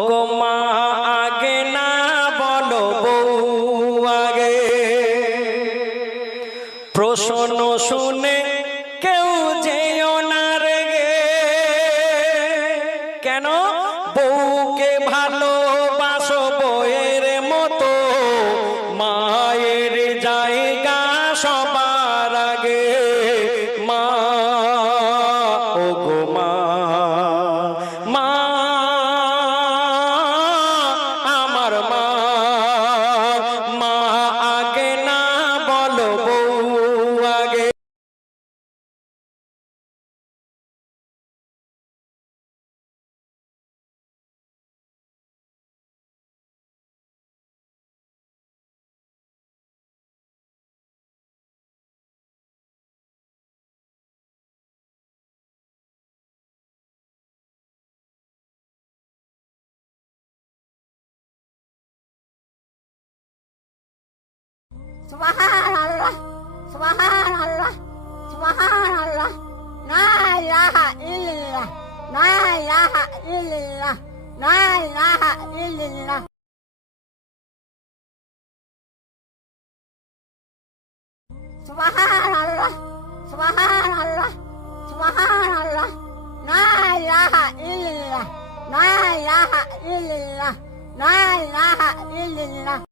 গো মা আগে না বলো বউ আগে, প্রশ্ন শুনে কেউ যেও না রেগে। কেন? বউকে ভালোবাসো বউয়ের মতো, মায়ের জায়গা সবার আগে। মা ও গো মা, মা আমার মা, মা আগে না বলো বউ আগে। Subhanallah, Subhanallah, Subhanallah, La ilaha illallah, La ilaha illallah, La ilaha illallah. Subhanallah, Subhanallah, Subhanallah, La ilaha illallah, La ilaha illallah, La ilaha illallah.